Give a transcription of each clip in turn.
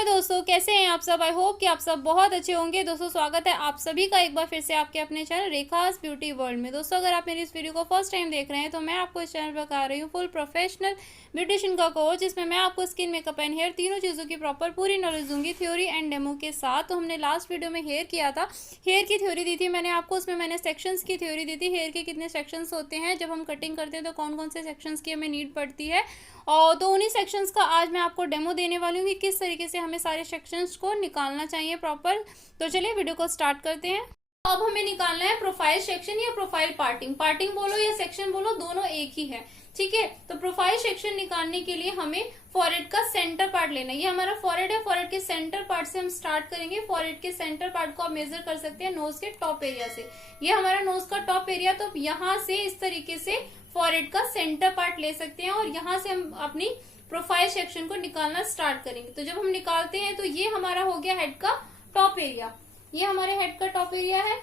Hello दोस्तों, कैसे हैं आप सब। आई होप कि आप सब बहुत अच्छे होंगे। दोस्तों स्वागत है आप सभी का एक बार फिर से आपके अपने चैनल रेखास ब्यूटी वर्ल्ड में। दोस्तों अगर आप मेरी इस वीडियो को फर्स्ट टाइम देख रहे हैं तो मैं आपको इस चैनल पर करा रही हूँ फुल प्रोफेशनल ब्यूटिशियन का कोर्स, जिसमें मैं आपको स्किन, मेकअप एंड हेयर तीनों चीज़ों की प्रॉपर पूरी नॉलेज दूंगी, थ्योरी एंड डेमो के साथ। तो हमने लास्ट वीडियो में हेयर किया था, हेयर की थ्योरी दी थी मैंने आपको। उसमें मैंने सेक्शंस की थ्योरी दी थी, हेयर के कितने सेक्शंस होते हैं, जब हम कटिंग करते हैं तो कौन कौन से सेक्शंस की हमें नीड पड़ती है। और तो उन्हीं सेक्शंस का आज मैं आपको डेमो देने वाली हूँ कि किस तरीके से हमें सारे सेक्शंस को निकालना चाहिए प्रॉपर। तो चलिए वीडियो को स्टार्ट करते हैं। तो अब हमें निकालना है प्रोफाइल सेक्शन या प्रोफाइल पार्टिंग। पार्टिंग बोलो या सेक्शन बोलो, दोनों एक ही है, ठीक है। तो प्रोफाइल सेक्शन निकालने के लिए हमें फॉरहेड का सेंटर पार्ट लेना है। ये हमारा फॉरहेड है, फॉरहेड के सेंटर पार्ट से हम स्टार्ट करेंगे। फॉरहेड के सेंटर पार्ट को आप मेजर कर सकते हैं नोज के टॉप एरिया से। ये हमारा नोज का टॉप एरिया, तो यहाँ से इस तरीके से फॉरहेड का सेंटर पार्ट ले सकते हैं और यहाँ से हम अपनी प्रोफाइल सेक्शन को निकालना स्टार्ट करेंगे। तो जब हम निकालते हैं तो ये हमारा हो गया हेड का टॉप एरिया। ये हमारे हेड का टॉप एरिया है,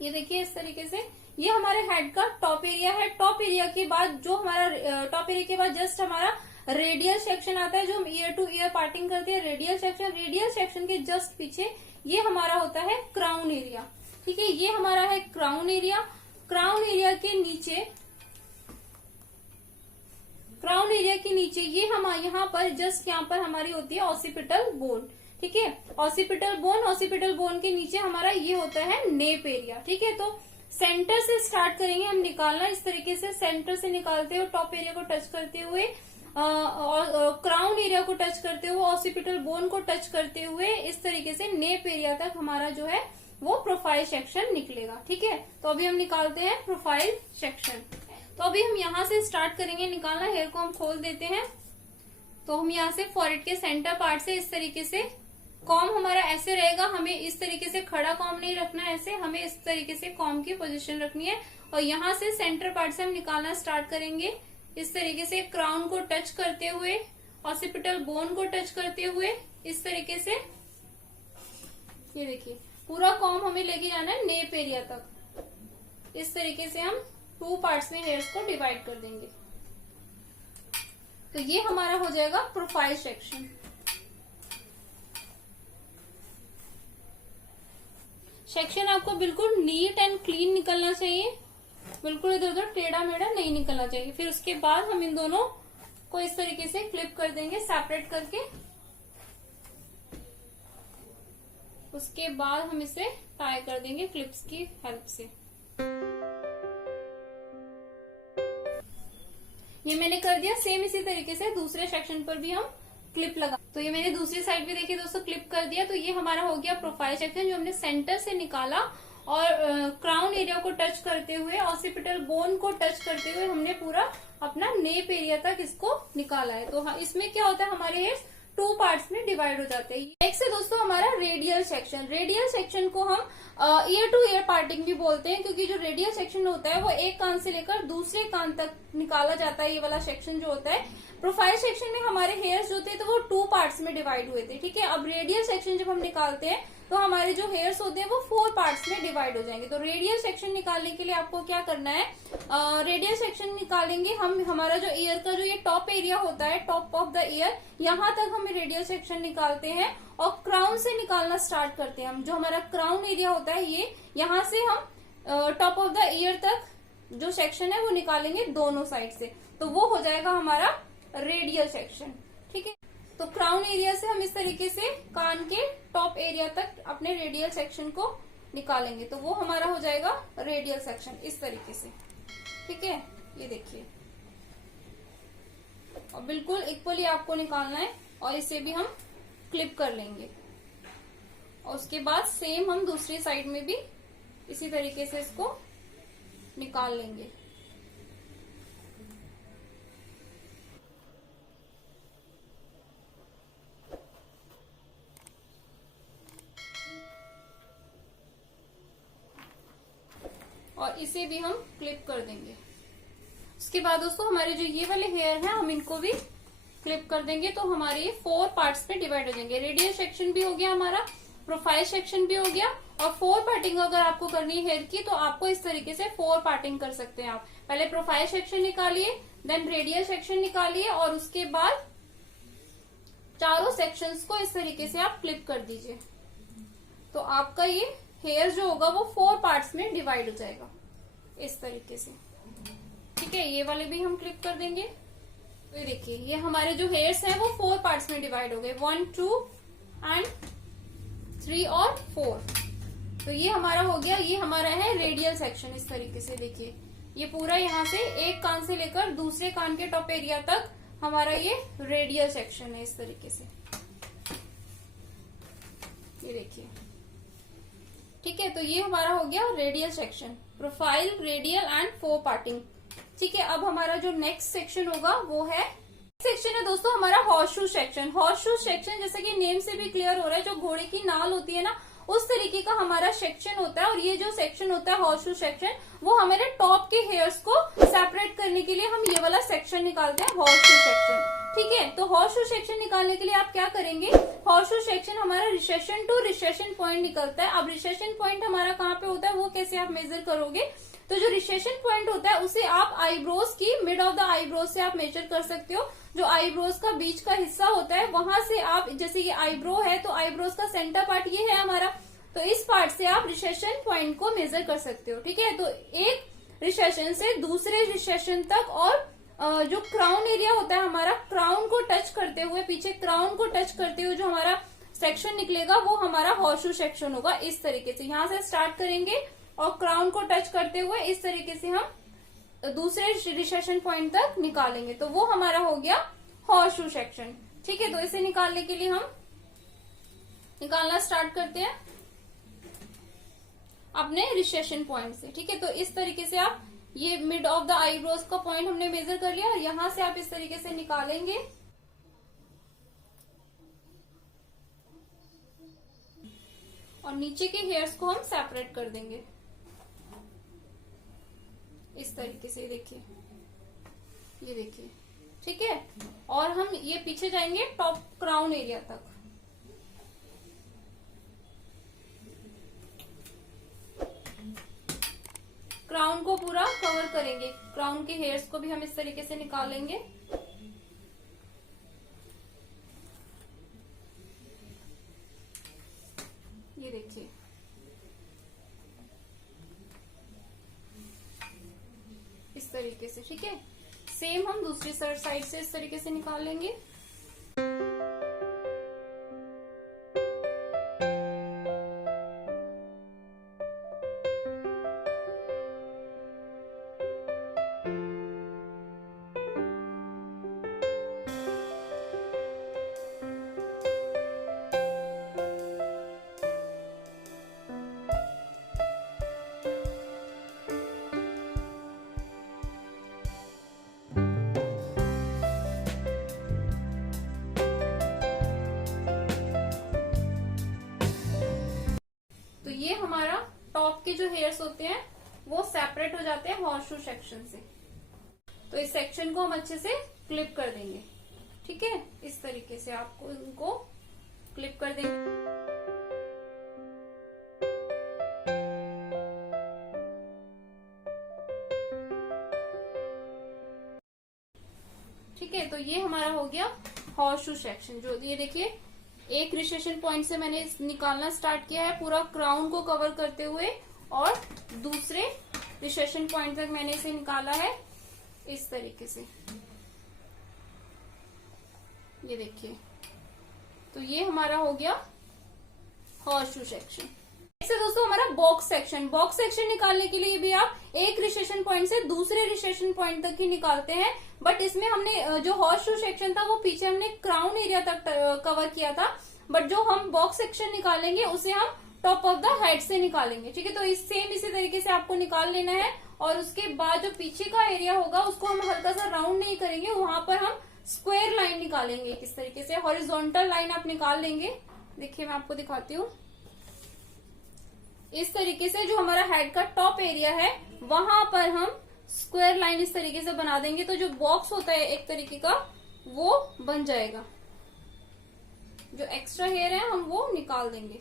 ये देखिए इस तरीके से ये हमारे हेड का टॉप एरिया है। टॉप एरिया के बाद जो हमारा टॉप एरिया के बाद जस्ट हमारा रेडियल सेक्शन आता है, जो हम ईयर टू ईयर पार्टिंग करते हैं। रेडियल सेक्शन, रेडियल सेक्शन के जस्ट पीछे ये हमारा होता है क्राउन एरिया, ठीक है। ये हमारा है क्राउन एरिया। क्राउन एरिया के नीचे, क्राउन एरिया के नीचे ये हम यहाँ पर जस्ट यहाँ पर हमारी होती है ऑसिपिटल बोन, ठीक है। ऑसिपिटल बोन, ऑसिपिटल बोन के नीचे हमारा ये होता है नेप एरिया, ठीक है। तो सेंटर से स्टार्ट करेंगे हम निकालना इस तरीके से। सेंटर से निकालते हुए टॉप एरिया को टच करते हुए, क्राउन एरिया को टच करते हुए, ऑसिपिटल बोन को टच करते हुए इस तरीके से नेप एरिया तक हमारा जो है वो प्रोफाइल सेक्शन निकलेगा, ठीक है। तो अभी हम निकालते हैं प्रोफाइल सेक्शन। तो अभी हम यहाँ से स्टार्ट करेंगे निकालना। हेयर को हम खोल देते हैं। तो हम यहाँ से फॉरहेड के सेंटर पार्ट से इस तरीके से, कॉम हमारा ऐसे रहेगा, हमें इस तरीके से खड़ा कॉम नहीं रखना है, ऐसे हमें इस तरीके से कॉम की पोजीशन रखनी है। और यहाँ से सेंटर पार्ट से हम निकालना स्टार्ट करेंगे इस तरीके से, क्राउन को टच करते हुए, ऑसिपिटल बोन को टच करते हुए इस तरीके से। ये देखिए पूरा कॉम हमें लेके जाना है नेप एरिया तक। इस तरीके से हम 2 पार्ट्स में हेयर्स को डिवाइड कर देंगे। तो ये हमारा हो जाएगा प्रोफाइल सेक्शन। सेक्शन आपको बिल्कुल नीट एंड क्लीन निकलना चाहिए, बिल्कुल इधर उधर टेढ़ा मेढ़ा नहीं निकलना चाहिए। फिर उसके बाद हम इन दोनों को इस तरीके से क्लिप कर देंगे सेपरेट करके। उसके बाद हम इसे टाई कर देंगे क्लिप्स की हेल्प से। ये मैंने कर दिया। सेम इसी तरीके से दूसरे सेक्शन पर भी हम क्लिप लगा। तो ये मैंने दूसरी साइड भी देखिए दोस्तों क्लिप कर दिया। तो ये हमारा हो गया प्रोफाइल सेक्शन, जो हमने सेंटर से निकाला और क्राउन एरिया को टच करते हुए, ऑसिपिटल बोन को टच करते हुए हमने पूरा अपना नेप एरिया तक इसको निकाला है। तो इसमें क्या होता है, हमारे हेयर्स 2 पार्ट्स में डिवाइड हो जाते हैं। नेक्स्ट है दोस्तों हमारा रेडियल सेक्शन। रेडियल सेक्शन को हम ईयर टू ईयर पार्टिंग भी बोलते हैं, क्योंकि जो रेडियल सेक्शन होता है वो एक कान से लेकर दूसरे कान तक निकाला जाता है। ये वाला सेक्शन जो होता है, प्रोफाइल सेक्शन में हमारे हेयर्स जो थे तो वो 2 पार्ट्स में डिवाइड हुए थे, ठीक है। अब रेडियल सेक्शन जब हम निकालते हैं तो हमारे जो हेयर्स होते हैं वो 4 पार्ट्स में डिवाइड हो जाएंगे। तो रेडियल सेक्शन निकालने के लिए आपको क्या करना है, रेडियल सेक्शन निकालेंगे हम। हमारा जो ईयर का जो ये टॉप एरिया होता है, टॉप ऑफ द ईयर, यहाँ तक हम रेडियल सेक्शन निकालते हैं और क्राउन से निकालना स्टार्ट करते हैं हम। जो हमारा क्राउन एरिया होता है ये, यहाँ से हम टॉप ऑफ द ईयर तक जो सेक्शन है वो निकालेंगे दोनों साइड से। तो वो हो जाएगा हमारा रेडियल सेक्शन, ठीक है। तो क्राउन एरिया से हम इस तरीके से कान के टॉप एरिया तक अपने रेडियल सेक्शन को निकालेंगे। तो वो हमारा हो जाएगा रेडियल सेक्शन इस तरीके से, ठीक है। ये देखिए, और बिल्कुल इक्वली आपको निकालना है और इसे भी हम क्लिप कर लेंगे। और उसके बाद सेम हम दूसरी साइड में भी इसी तरीके से इसको निकाल लेंगे। और इसे भी हम क्लिप कर देंगे। उसके बाद दोस्तों हमारे जो ये वाले हेयर हैं हम इनको भी क्लिप कर देंगे। तो हमारे ये 4 पार्ट्स में डिवाइड हो जाएंगे। रेडियल सेक्शन भी हो गया हमारा, प्रोफाइल सेक्शन भी हो गया। और 4 पार्टिंग अगर आपको करनी है हेयर की तो आपको इस तरीके से 4 पार्टिंग कर सकते हैं आप। पहले प्रोफाइल सेक्शन निकालिए, देन रेडियल सेक्शन निकालिए और उसके बाद चारों सेक्शंस को इस तरीके से आप क्लिप कर दीजिए। तो आपका ये हेयर जो होगा वो 4 पार्ट्स में डिवाइड हो जाएगा इस तरीके से। ठीक है, ये वाले भी हम क्लिप कर देंगे। तो ये देखिए, ये हमारे जो हेयर्स हैं वो 4 पार्ट्स में डिवाइड हो गए, 1 2 एंड 3 और 4। तो ये हमारा हो गया, ये हमारा है रेडियल सेक्शन। इस तरीके से देखिए, ये पूरा यहाँ से एक कान से लेकर दूसरे कान के टॉप एरिया तक हमारा ये रेडियल सेक्शन है इस तरीके से। ये देखिए, ठीक है। तो ये हमारा हो गया radial section, profile, radial and 4 parting. ठीक है, अब हमारा जो नेक्स्ट सेक्शन होगा वो है, सेक्शन है दोस्तों हमारा horse shoe section. Horse shoe section जैसे कि नेम से भी क्लियर हो रहा है, जो घोड़े की नाल होती है ना, उस तरीके का हमारा सेक्शन होता है। और ये जो सेक्शन होता है हॉर्स शू सेक्शन, वो हमारे टॉप के हेयर्स को सेपरेट करने के लिए हम ये वाला सेक्शन निकालते हैं, हॉर्स शू सेक्शन। ठीक है, तो हॉर्स शू सेक्शन निकालने के लिए आप क्या करेंगे, हॉर्स शू सेक्शन हमारा रिसेशन टू रिसेशन पॉइंट निकलता है। अब रिसेशन पॉइंट हमारा कहाँ पे होता है, वो कैसे आप मेजर करोगे, तो जो रिसेशन पॉइंट होता है उसे आप आईब्रोज की मिड ऑफ द आईब्रोज से आप मेजर कर सकते हो। जो आईब्रोज का बीच का हिस्सा होता है वहां से आप, जैसे ये आईब्रो है तो आईब्रोज का सेंटर पार्ट ये है हमारा, तो इस पार्ट से आप रिसेशन पॉइंट को मेजर कर सकते हो। ठीक है, तो एक रिसेशन से दूसरे रिसेशन तक, और जो क्राउन एरिया होता है हमारा, क्राउन को टच करते हुए, पीछे क्राउन को टच करते हुए जो हमारा सेक्शन निकलेगा वो हमारा हॉर्स शू सेक्शन होगा। इस तरीके से यहाँ से स्टार्ट करेंगे और क्राउन को टच करते हुए इस तरीके से हम दूसरे रिसेशन पॉइंट तक निकालेंगे, तो वो हमारा हो गया हॉर्स शू सेक्शन। ठीक है, तो इसे निकालने के लिए हम निकालना स्टार्ट करते हैं अपने रिसेशन पॉइंट से। ठीक है, तो इस तरीके से आप, ये मिड ऑफ द आईब्रोज का पॉइंट हमने मेजर कर लिया और यहां से आप इस तरीके से निकालेंगे। और नीचे के हेयर्स को हम सेपरेट कर देंगे इस तरीके से। देखिए, ये देखिए, ठीक है। और हम ये पीछे जाएंगे टॉप क्राउन एरिया तक। क्राउन को पूरा कवर करेंगे, क्राउन के हेयर्स को भी हम इस तरीके से निकालेंगे। ये देखिए, इस तरीके से। ठीक है, सेम हम दूसरी साइड से इस तरीके से निकाल लेंगे। ये हमारा टॉप के जो हेयर्स होते हैं वो सेपरेट हो जाते हैं हॉर्स शू सेक्शन से। तो इस सेक्शन को हम अच्छे से क्लिप कर देंगे। ठीक है, इस तरीके से आपको इनको क्लिप कर देंगे। ठीक है, तो ये हमारा हो गया हॉर्स शू सेक्शन। जो ये देखिए, एक रिसेशन पॉइंट से मैंने निकालना स्टार्ट किया है पूरा क्राउन को कवर करते हुए, और दूसरे रिसेशन पॉइंट तक मैंने इसे निकाला है इस तरीके से। ये देखिए, तो ये हमारा हो गया हॉर्स शू सेक्शन। ऐसे दोस्तों हमारा बॉक्स सेक्शन, बॉक्स सेक्शन निकालने के लिए भी आप एक रिसेशन पॉइंट से दूसरे रिसेशन पॉइंट तक ही निकालते हैं, बट इसमें हमने जो हॉर्स शू सेक्शन था वो पीछे हमने क्राउन एरिया तक कवर किया था, बट जो हम बॉक्स सेक्शन निकालेंगे उसे हम टॉप ऑफ द हेड से निकालेंगे। ठीक है, तो इसी तरीके से आपको निकाल लेना है। और उसके बाद जो पीछे का एरिया होगा उसको हम हल्का सा राउंड नहीं करेंगे, वहां पर हम स्क्वायर लाइन निकालेंगे। किस तरीके से हॉरिजॉन्टल लाइन आप निकाल लेंगे, देखिए मैं आपको दिखाती हूँ। इस तरीके से जो हमारा हेड का टॉप एरिया है वहां पर हम स्क्वायर लाइन इस तरीके से बना देंगे, तो जो बॉक्स होता है एक तरीके का वो बन जाएगा। जो एक्स्ट्रा हेयर है हम वो निकाल देंगे।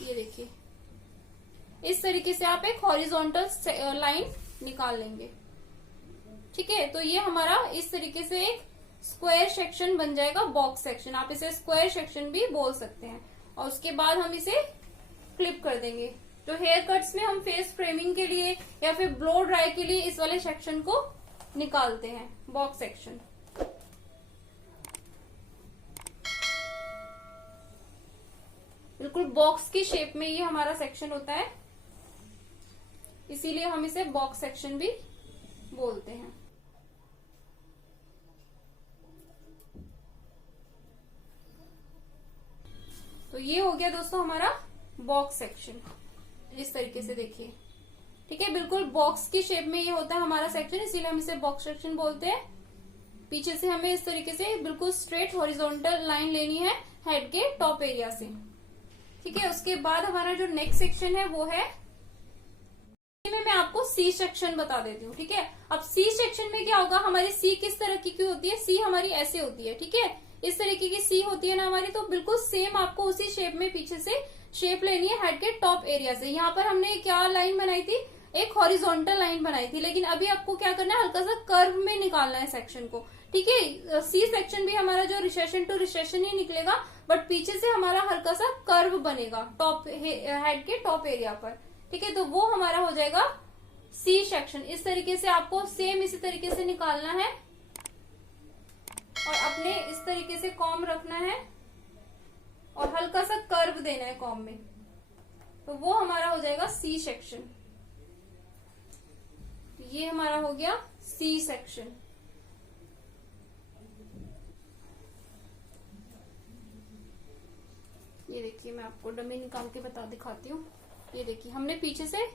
ये देखिए, इस तरीके से आप एक हॉरिजॉन्टल लाइन निकाल लेंगे। ठीक है, तो ये हमारा इस तरीके से एक स्क्वायर सेक्शन बन जाएगा बॉक्स सेक्शन। आप इसे स्क्वायर सेक्शन भी बोल सकते हैं। और उसके बाद हम इसे क्लिप कर देंगे। जो हेयर कट्स में हम फेस फ्रेमिंग के लिए या फिर ब्लो ड्राई के लिए इस वाले सेक्शन को निकालते हैं, बॉक्स सेक्शन। बिल्कुल बॉक्स की शेप में ये हमारा सेक्शन होता है, इसीलिए हम इसे बॉक्स सेक्शन भी बोलते हैं। तो ये हो गया दोस्तों हमारा बॉक्स सेक्शन। इस तरीके से देखिए, ठीक है, बिल्कुल बॉक्स की शेप में ये होता है हमारा सेक्शन, इसीलिए हम इसे बॉक्स सेक्शन बोलते हैं। पीछे से हमें इस तरीके से बिल्कुल स्ट्रेट हॉरिजॉन्टल लाइन लेनी है हेड के टॉप एरिया से, ठीक है। उसके बाद हमारा जो नेक्स्ट सेक्शन है वो है, मैं आपको सी सेक्शन बता देती हूँ, ठीक है। अब सी सेक्शन में क्या होगा, हमारी सी किस तरह की होती है, सी हमारी ऐसे होती है, ठीक है। इस तरीके की सी होती है ना हमारी, तो बिल्कुल सेम आपको उसी शेप में पीछे से शेप लेनी है हेड के टॉप एरिया से। यहाँ पर हमने क्या लाइन बनाई थी, एक हॉरिजॉन्टल लाइन बनाई थी, लेकिन अभी आपको क्या करना है, हल्का सा कर्व में निकालना है सेक्शन को, ठीक है। सी सेक्शन भी हमारा जो रिसेशन टू रिसेशन ही निकलेगा, बट पीछे से हमारा हल्का सा कर्व बनेगा टॉप हेड के टॉप एरिया पर, ठीक है। तो वो हमारा हो जाएगा सी सेक्शन। इस तरीके से आपको सेम इसी तरीके से निकालना है और अपने इस तरीके से कॉम रखना है और हल्का सा कर्व देना है कॉम में, तो वो हमारा हो जाएगा सी सेक्शन। ये हमारा हो गया सी सेक्शन। ये देखिए, मैं आपको डमी निकाल के दिखाती हूँ। ये देखिए, हमने पीछे से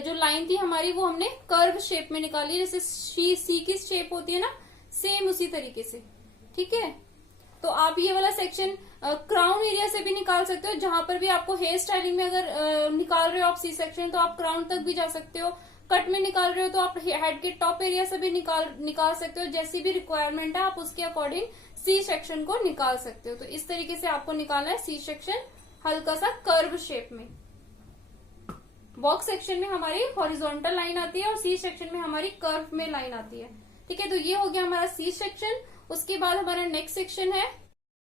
जो लाइन थी हमारी वो हमने कर्व शेप में निकाली, जैसे सी की शेप होती है ना, सेम उसी तरीके से, ठीक है। तो आप ये वाला सेक्शन क्राउन एरिया से भी निकाल सकते हो, जहां पर भी आपको हेयर स्टाइलिंग में अगर निकाल रहे हो आप सी सेक्शन, तो आप क्राउन तक भी जा सकते हो। कट में निकाल रहे हो तो आप हेड के टॉप एरिया से भी निकाल सकते हो। जैसी भी रिक्वायरमेंट है आप उसके अकॉर्डिंग सी सेक्शन को निकाल सकते हो। तो इस तरीके से आपको निकालना है सी सेक्शन, हल्का सा कर्व शेप में। बॉक्स सेक्शन में हमारी हॉरिजॉन्टल लाइन आती है और सी सेक्शन में हमारी कर्व में लाइन आती है, ठीक है। तो ये हो गया हमारा सी सेक्शन। उसके बाद हमारा नेक्स्ट सेक्शन है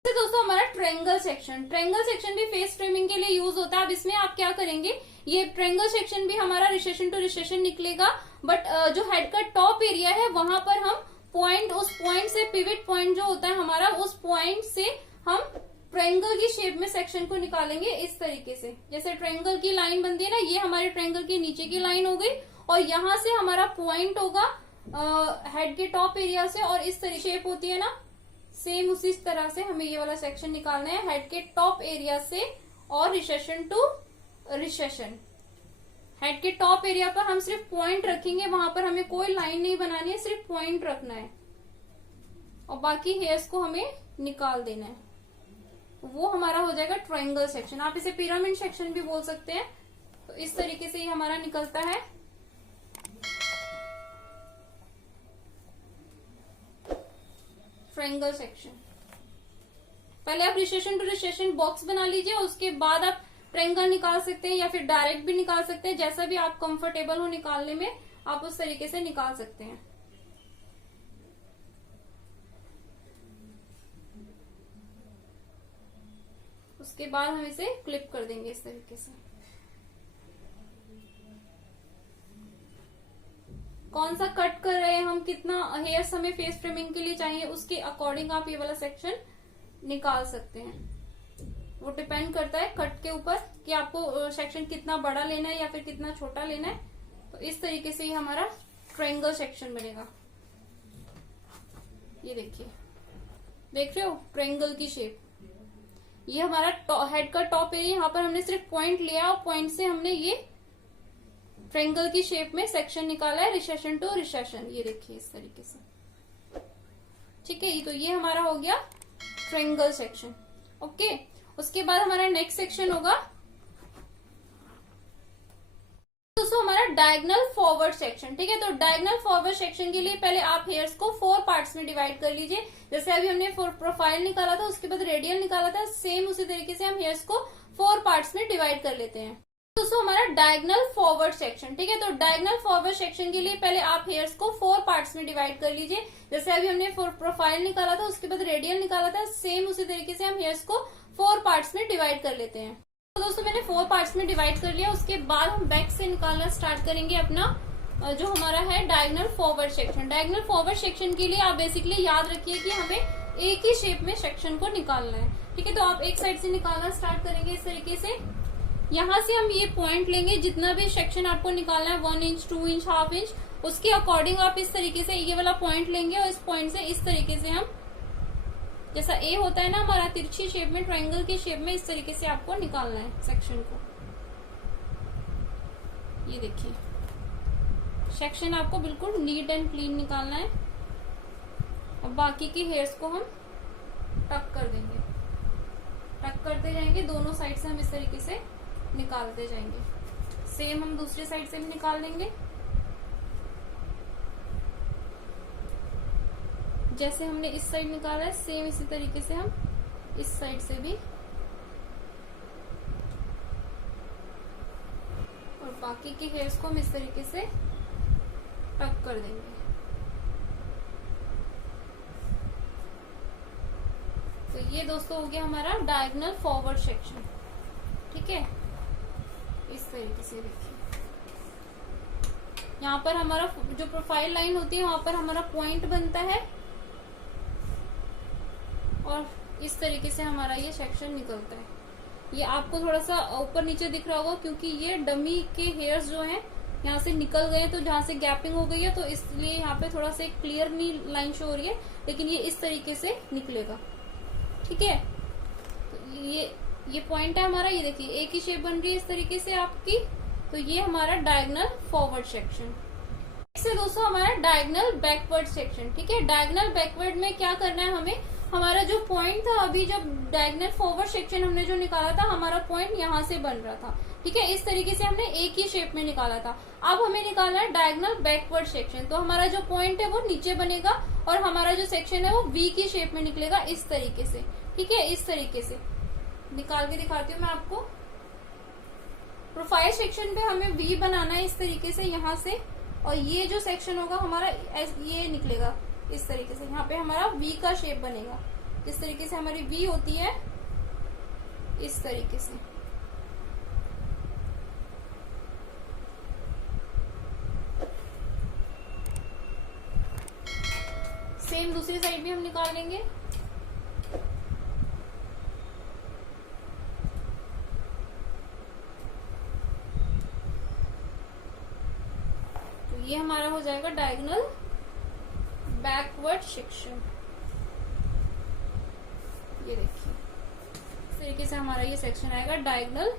दोस्तों हमारा ट्रायंगल सेक्शन। ट्रायंगल सेक्शन भी फेस फ्रेमिंग के लिए यूज होता है। अब इसमें आप क्या करेंगे, ये ट्रायंगल सेक्शन भी हमारा रिसेशन टू रिसेशन निकलेगा, बट जो हेड का टॉप एरिया है वहां पर हम पॉइंट, उस पॉइंट से पिवट पॉइंट जो होता है हमारा, उस पॉइंट से हम ट्रायंगल की शेप में सेक्शन को निकालेंगे इस तरीके से। जैसे ट्रायंगल की लाइन बनती है ना, ये हमारे ट्रायंगल की नीचे की लाइन हो गई और यहाँ से हमारा पॉइंट होगा हेड के टॉप एरिया से, और इस तरीके शेप होती है ना, सेम उसी तरह से हमें ये वाला सेक्शन निकालना है हेड के टॉप एरिया से और रिसेशन टू रिसेशन। हेड के टॉप एरिया पर हम सिर्फ पॉइंट रखेंगे, वहां पर हमें कोई लाइन नहीं बनानी है, सिर्फ पॉइंट रखना है और बाकी हेयर्स को हमें निकाल देना है। वो हमारा हो जाएगा ट्रायंगल सेक्शन। आप इसे पिरामिड सेक्शन भी बोल सकते हैं। तो इस तरीके से ये हमारा निकलता है। Triangle section. पहले आप रिसेशन टू रिसेशन बॉक्स बना लीजिए, उसके बाद आप ट्रायंगल निकाल सकते हैं या फिर डायरेक्ट भी निकाल सकते हैं, जैसा भी आप कंफर्टेबल हो निकालने में आप उस तरीके से निकाल सकते हैं। उसके बाद हम इसे क्लिप कर देंगे इस तरीके से। कौन सा कट कर रहे हैं हम, कितना हेयर्स हमें फेस फ्रेमिंग के लिए चाहिए, उसके अकॉर्डिंग आप ये वाला सेक्शन निकाल सकते हैं। वो डिपेंड करता है कट के ऊपर कि आपको सेक्शन कितना बड़ा लेना है या फिर कितना छोटा लेना है। तो इस तरीके से ही हमारा ट्रायंगल सेक्शन बनेगा। ये देखिए, देख रहे हो ट्रायंगल की शेप। ये हमारा हेड का टॉप एरिया, यहाँ पर हमने सिर्फ पॉइंट लिया और पॉइंट से हमने ये ट्रायंगल की शेप में सेक्शन निकाला है, रिसेशन टू रिसेशन। ये देखिए इस तरीके से, ठीक है। तो ये हमारा हो गया ट्रायंगल सेक्शन। ओके, उसके बाद हमारा नेक्स्ट सेक्शन होगा दोस्तों हमारा डायगोनल फॉरवर्ड सेक्शन, ठीक है। तो डायगोनल फॉरवर्ड सेक्शन के लिए पहले आप हेयर्स को 4 पार्ट्स में डिवाइड कर लीजिए। जैसे अभी हमने प्रोफाइल निकाला था, उसके बाद रेडियल निकाला था, सेम उसी तरीके से हम हेयर्स को 4 पार्ट्स में डिवाइड कर लेते हैं। दोस्तों हमारा डायगोनल फॉरवर्ड सेक्शन, ठीक है। तो डायगोनल फॉरवर्ड सेक्शन के लिए पहले आप हेयर्स को 4 पार्ट्स में डिवाइड कर लीजिए। जैसे अभी हमने प्रोफाइल निकाला था, उसके बाद रेडियल निकाला था, सेम उसी तरीके से हम हेयर्स को 4 पार्ट्स में डिवाइड कर लेते हैं। तो दोस्तों मैंने 4 पार्ट्स में डिवाइड कर लिया। उसके बाद हम बैक से निकालना स्टार्ट करेंगे अपना जो हमारा है diagonal forward section. Diagonal forward section के लिए आप बेसिकली याद रखिए कि हमें एक ही शेप में सेक्शन को निकालना है, ठीक है। तो आप एक साइड से निकालना स्टार्ट करेंगे इस तरीके से। यहाँ से हम ये पॉइंट लेंगे, जितना भी सेक्शन आपको निकालना है 1 इंच 2 इंच हाफ इंच, उसके अकॉर्डिंग आप इस तरीके से ये वाला पॉइंट लेंगे और इस पॉइंट से इस तरीके से हम, जैसा ए होता है ना हमारा तिरछी शेप में, ट्रायंगल की शेप में, इस तरीके से आपको निकालना है सेक्शन को। ये देखिए सेक्शन आपको बिल्कुल नीट एंड क्लीन निकालना है। अब बाकी की हेयर्स को हम टक कर देंगे, टक करते जाएंगे, दोनों साइड से हम इस तरीके से निकालते जाएंगे। सेम हम दूसरी साइड से भी निकाल लेंगे। जैसे हमने इस साइड निकाला है सेम इसी तरीके से हम इस साइड से भी, और बाकी के हेयर्स को हम इस तरीके से टक कर देंगे। तो ये दोस्तों हो गया हमारा डायगोनल फॉरवर्ड सेक्शन, ठीक है। इस तरीके से देखिए, यहाँ पर हमारा जो प्रोफाइल लाइन होती है वहां पर हमारा पॉइंट बनता है और इस तरीके से हमारा ये सेक्शन निकलता है। ये आपको थोड़ा सा ऊपर नीचे दिख रहा होगा क्योंकि ये डमी के हेयर्स जो हैं यहाँ से निकल गए, तो जहां से गैपिंग हो गई है तो इसलिए यहाँ पे थोड़ा सा क्लियर नहीं लाइन शो हो रही है, लेकिन ये इस तरीके से निकलेगा, ठीक है। तो ये पॉइंट है हमारा, ये देखिए एक ही शेप बन रही है इस तरीके से आपकी। तो ये हमारा डायगोनल फॉरवर्ड सेक्शन। इससे दोस्तों हमारा डायगोनल बैकवर्ड सेक्शन, ठीक है। डायगोनल बैकवर्ड में क्या करना है हमें, हमारा जो पॉइंट था अभी जब डायगोनल फॉरवर्ड सेक्शन हमने जो निकाला था, हमारा पॉइंट यहाँ से बन रहा था, ठीक है। इस तरीके से हमने एक ही शेप में निकाला था। अब हमें निकालना है डायगोनल बैकवर्ड सेक्शन। तो हमारा जो पॉइंट है वो नीचे बनेगा और हमारा जो सेक्शन है वो वी की शेप में निकलेगा इस तरीके से, ठीक है। इस तरीके से निकाल के दिखाती हूँ मैं आपको। प्रोफाइल सेक्शन पे हमें वी बनाना है इस तरीके से यहाँ से, और ये जो सेक्शन होगा हमारा ये निकलेगा इस तरीके से। यहाँ पे हमारा वी का शेप बनेगा, जिस तरीके से हमारी वी होती है इस तरीके से। सेम दूसरी साइड भी हम निकाल लेंगे। तो ये हमारा हो जाएगा डायगोनल बैकवर्ड सेक्शन। ये देखिए इस तरीके से हमारा ये सेक्शन आएगा डायगोनल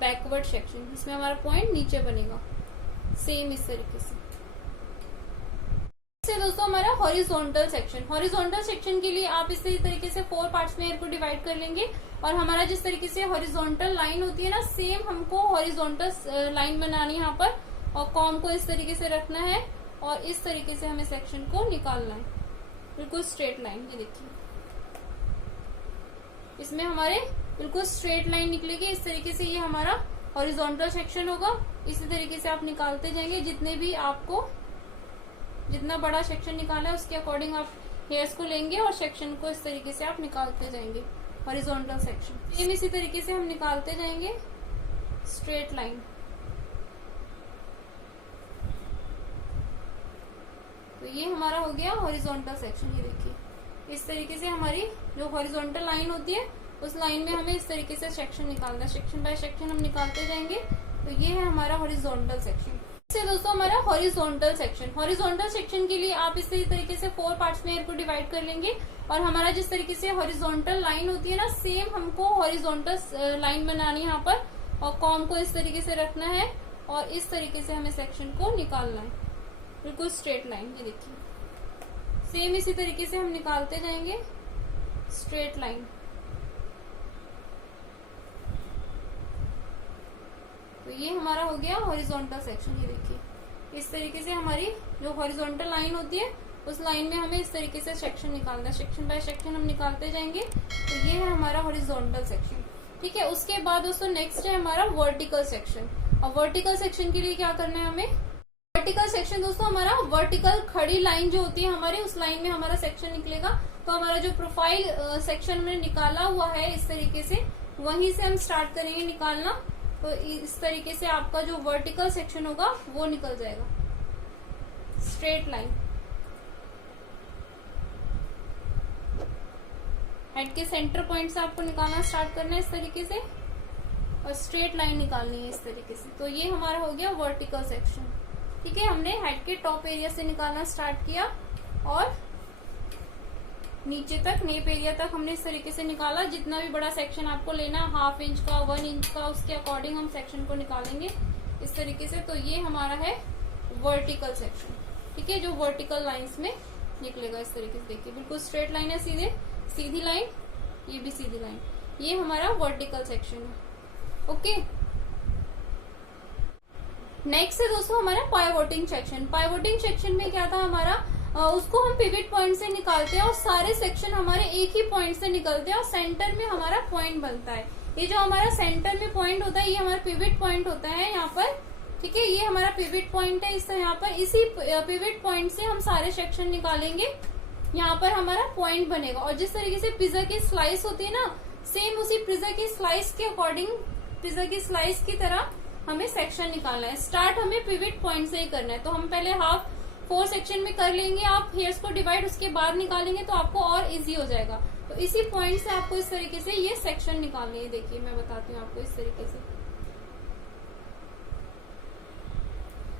बैकवर्ड सेक्शन, जिसमें हमारा पॉइंट नीचे बनेगा सेम इस तरीके से। दोस्तों हमारा हॉरिजॉन्टल सेक्शन। हॉरिजॉन्टल सेक्शन के लिए आप इस तरीके से 4 पार्ट्स में हेयर को डिवाइड कर लेंगे, और हमारा जिस तरीके से हॉरिजॉन्टल लाइन होती है ना, सेम हमको हॉरिजॉन्टल लाइन बनानी है यहाँ पर, और कॉम को इस तरीके से रखना है और इस तरीके से हमें सेक्शन को निकालना है, बिल्कुल स्ट्रेट लाइन। ये देखिए इसमें हमारे बिल्कुल स्ट्रेट लाइन निकलेगी इस तरीके से। ये हमारा हॉरिजॉन्टल सेक्शन होगा। इसी तरीके से आप निकालते जाएंगे, जितने भी आपको जितना बड़ा सेक्शन निकाला है उसके अकॉर्डिंग आप हेयर्स को लेंगे और सेक्शन को इस तरीके से आप निकालते जाएंगे हॉरिजॉन्टल सेक्शन। सेम इसी तरीके से हम निकालते जाएंगे स्ट्रेट लाइन। तो ये हमारा हो गया हॉरिजॉन्टल सेक्शन। ये देखिए इस तरीके से हमारी जो हॉरिजॉन्टल लाइन होती है उस लाइन में हमें इस तरीके से सेक्शन निकालना है, सेक्शन बाय सेक्शन हम निकालते जाएंगे। तो ये है हमारा हॉरिजॉन्टल सेक्शन। इससे दोस्तों हमारा हॉरिजॉन्टल सेक्शन। हॉरिजॉन्टल सेक्शन के लिए आप इस तरीके से 4 पार्ट्स में हेयर को डिवाइड कर लेंगे, और हमारा जिस तरीके से हॉरिजॉन्टल लाइन होती है ना, सेम हमको हॉरिजॉन्टल लाइन बनानी है यहाँ पर, और कॉम को इस तरीके से रखना है और इस तरीके से हमें सेक्शन को निकालना है, बिल्कुल स्ट्रेट लाइन। ये देखिए सेम इसी तरीके से हम निकालते जाएंगे स्ट्रेट लाइन। तो ये हमारा हो गया हॉरिजॉन्टल सेक्शन। ये देखिए इस तरीके से हमारी जो हॉरिजॉन्टल लाइन होती है उस लाइन में हमें इस तरीके से सेक्शन निकालना है, सेक्शन बाय सेक्शन हम निकालते जाएंगे। तो ये है हमारा हॉरिजॉन्टल सेक्शन। ठीक है। उसके बाद दोस्तों नेक्स्ट है हमारा वर्टिकल सेक्शन। और वर्टिकल सेक्शन के लिए क्या करना है हमें, वर्टिकल सेक्शन दोस्तों हमारा वर्टिकल खड़ी लाइन जो होती है हमारी, उस लाइन में हमारा सेक्शन निकलेगा। तो हमारा जो प्रोफाइल सेक्शन हमने निकाला हुआ है इस तरीके से, वहीं से हम स्टार्ट करेंगे निकालना। तो इस तरीके से आपका जो वर्टिकल सेक्शन होगा वो निकल जाएगा, स्ट्रेट लाइन। हेड के सेंटर पॉइंट से आपको निकालना स्टार्ट करना है इस तरीके से, और स्ट्रेट लाइन निकालनी है इस तरीके से। तो ये हमारा हो गया वर्टिकल सेक्शन। ठीक है, हमने हेड के टॉप एरिया से निकालना स्टार्ट किया और नीचे तक, नेप एरिया तक हमने इस तरीके से निकाला। जितना भी बड़ा सेक्शन आपको लेना, 1/2 इंच का, 1 इंच का, उसके अकॉर्डिंग हम सेक्शन को निकालेंगे इस तरीके से। तो ये हमारा है वर्टिकल सेक्शन। ठीक है, जो वर्टिकल लाइंस में निकलेगा इस तरीके से। देखिए बिल्कुल स्ट्रेट लाइन है, सीधी लाइन, ये भी सीधी लाइन, ये हमारा वर्टिकल सेक्शन है। ओके, नेक्स्ट है दोस्तों हमारा पाइवोटिंग सेक्शन। पाइवोटिंग सेक्शन में क्या था हमारा, उसको हम पिवट पॉइंट से निकालते हैं और सारे सेक्शन हमारे एक ही पॉइंट से निकलते हैं और सेंटर में हमारा पॉइंट बनता है। ये जो हमारा सेंटर में पॉइंट होता है ये हमारा पिवट पॉइंट होता है यहाँ पर। ठीक है, ये हमारा पिवट पॉइंट है। इस यहाँ पर इसी पिवट पॉइंट से हम सारे सेक्शन निकालेंगे, यहाँ पर हमारा पॉइंट बनेगा। और जिस तरीके से पिज्जा की स्लाइस होती है ना, सेम उसी पिज्जा की स्लाइस के अकॉर्डिंग, पिज्जा की स्लाइस की तरह हमें सेक्शन निकालना है। स्टार्ट हमें पिवट पॉइंट से ही करना है। तो हम पहले 4 सेक्शन में कर लेंगे, आप हेयर्स को डिवाइड, उसके बाद निकालेंगे तो आपको और इजी हो जाएगा। तो इसी पॉइंट से आपको इस तरीके से ये सेक्शन निकालने हैं। देखिए मैं बताती हूँ आपको, इस तरीके से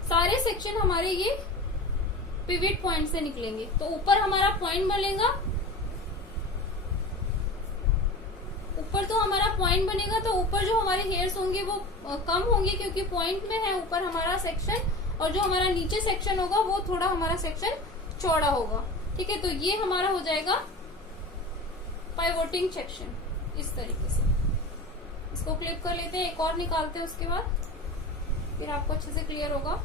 सारे सेक्शन हमारे ये पिवट पॉइंट से निकलेंगे। तो ऊपर हमारा पॉइंट बनेगा, ऊपर तो हमारा पॉइंट बनेगा, तो ऊपर जो हमारे हेयर्स होंगे वो कम होंगे क्योंकि पॉइंट में है ऊपर हमारा सेक्शन, और जो हमारा नीचे सेक्शन होगा वो थोड़ा हमारा सेक्शन चौड़ा होगा। ठीक है, तो ये हमारा हो जाएगा पाइवोटिंग सेक्शन इस तरीके से। इसको क्लिप कर लेते हैं, एक और निकालते हैं, उसके बाद फिर आपको अच्छे से क्लियर होगा।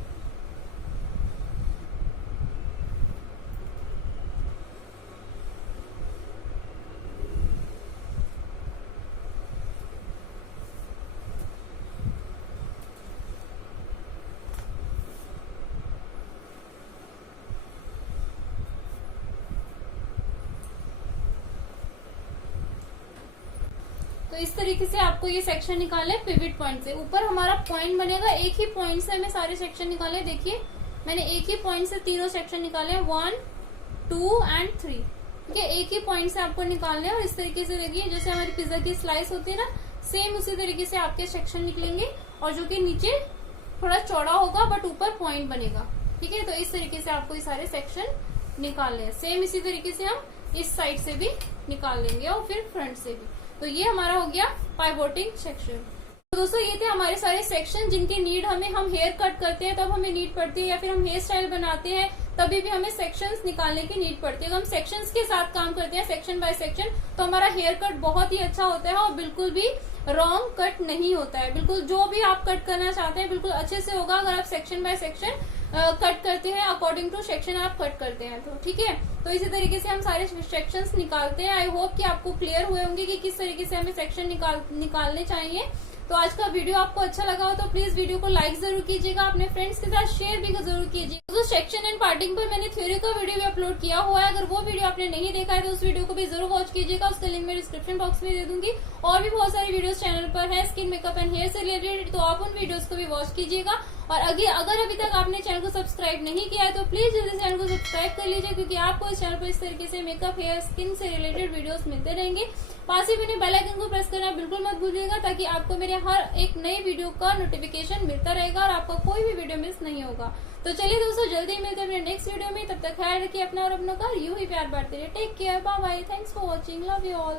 तो इस तरीके से आपको ये सेक्शन निकालना है पिवट पॉइंट से। ऊपर हमारा पॉइंट बनेगा, एक ही पॉइंट से हमें सारे सेक्शन निकाले। देखिए मैंने एक ही पॉइंट से तीनों सेक्शन निकाले हैं, 1, 2 एंड 3। ठीक है, एक ही पॉइंट से आपको निकालना है। और इस तरीके से देखिए जैसे हमारी पिज्जा की स्लाइस होती है ना, सेम उसी तरीके से आपके सेक्शन निकलेंगे, और जो कि नीचे थोड़ा चौड़ा होगा बट ऊपर पॉइंट बनेगा। ठीक है, तो इस तरीके से आपको ये सारे सेक्शन निकालने हैं। सेम इसी तरीके से हम इस साइड से भी निकाल लेंगे और फिर फ्रंट से भी। तो ये हमारा हो गया पाइवोटिंग सेक्शन। तो दोस्तों ये थे हमारे सारे सेक्शन जिनकी नीड हमें, हम हेयर कट करते हैं तब हमें नीड पड़ती है, या फिर हम हेयर स्टाइल बनाते हैं तभी भी हमें सेक्शंस निकालने की नीड पड़ती है। अगर हम सेक्शंस के साथ काम करते हैं सेक्शन बाय सेक्शन, तो हमारा हेयर कट बहुत ही अच्छा होता है और बिल्कुल भी रॉन्ग कट नहीं होता है। बिल्कुल जो भी आप कट करना चाहते हैं बिल्कुल अच्छे से होगा अगर आप सेक्शन बाय सेक्शन कट करते हैं, अकॉर्डिंग टू सेक्शन आप कट करते हैं तो। ठीक है, तो इसी तरीके से हम सारे सेक्शंस निकालते हैं। आई होप कि आपको क्लियर हुए होंगे कि किस तरीके से हमें सेक्शन निकालने चाहिए। तो आज का वीडियो आपको अच्छा लगा हो तो प्लीज वीडियो को लाइक जरूर कीजिएगा, अपने फ्रेंड्स के साथ शेयर भी जरूर कीजिए। तो सेक्शन एंड पार्टिंग पर मैंने थ्योरी का वीडियो भी अपलोड किया हुआ है, अगर वो वीडियो आपने नहीं देखा है तो उस वीडियो को भी जरूर वॉच कीजिएगा। उसका लिंक मैं डिस्क्रिप्शन बॉक्स में दे दूंगी। और भी बहुत सारी वीडियोस चैनल पर है स्किन मेकअप एंड हेयर से रिलेटेड, तो आप उन वीडियोस को भी वॉच कीजिएगा। और अगर अभी तक आपने चैनल को सब्सक्राइब नहीं किया है तो प्लीज जल्दी चैनल को सब्सक्राइब कर लीजिए, क्योंकि आपको इस चैनल पर इस तरीके से मेकअप, हेयर, स्किन से रिलेटेड वीडियोस मिलते रहेंगे। पास ही बने बेल आइकन को प्रेस करना बिल्कुल मत भूलिएगा, ताकि आपको मेरे हर एक नई वीडियो का नोटिफिकेशन मिलता रहेगा और आपको कोई भी वीडियो मिस नहीं होगा। तो चलिए दोस्तों जल्दी मिलते हैं अपने नेक्स्ट वीडियो में, तब तक ख्याल रखिए अपना और अपनों का, यूं ही प्यार बांटते रहिए। Take care, bye bye, thanks for watching, love you all.